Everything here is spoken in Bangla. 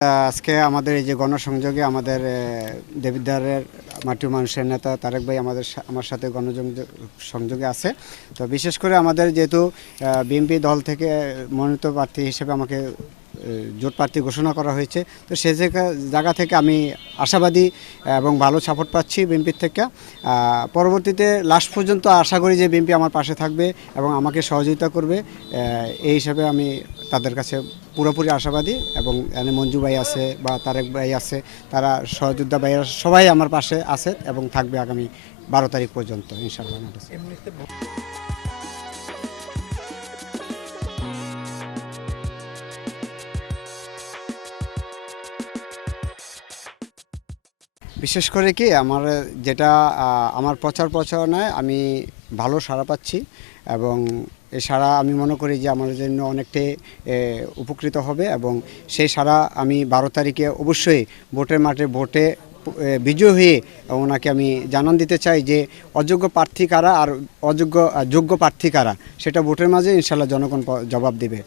আজকে আমাদের এই যে গণসংযোগে আমাদের দেবিদ্বারের মাটি মানুষের নেতা তারেক ভাই আমার সাথে সংযোগে আছে। তো বিশেষ করে আমাদের যেহেতু বিএনপি দল থেকে মনোনীত প্রার্থী হিসেবে আমাকে জোট প্রার্থী ঘোষণা করা হয়েছে, তো সে জায়গা থেকে আমি আশাবাদী এবং ভালো সাপোর্ট পাচ্ছি বিএনপির থেকে। পরবর্তীতে লাস্ট পর্যন্ত আশা করি যে বিএনপি আমার পাশে থাকবে এবং আমাকে সহযোগিতা করবে, এই হিসাবে আমি তাদের কাছে পুরোপুরি আশাবাদী। এবং এখানে মঞ্জু ভাই আছে বা তারেক ভাই আছে, তারা সহযোদ্ধা ভাইয়েরা সবাই আমার পাশে আছে এবং থাকবে আগামী 12 তারিখ পর্যন্ত ইনশাআল্লাহ। বিশেষ করে কি আমার যেটা আমার প্রচারণায় আমি ভালো সাড়া পাচ্ছি এবং এই সাড়া আমি মনে করি যে আমার জন্য অনেকটাই উপকৃত হবে এবং সেই সাড়া আমি 12 তারিখে অবশ্যই ভোটের মাঠে ভোটে বিজয় হয়ে ওনাকে আমি জানান দিতে চাই যে অযোগ্য প্রার্থী কারা আর যোগ্য প্রার্থী কারা, সেটা ভোটের মাঝে ইনশাল্লাহ জনগণ জবাব দেবে।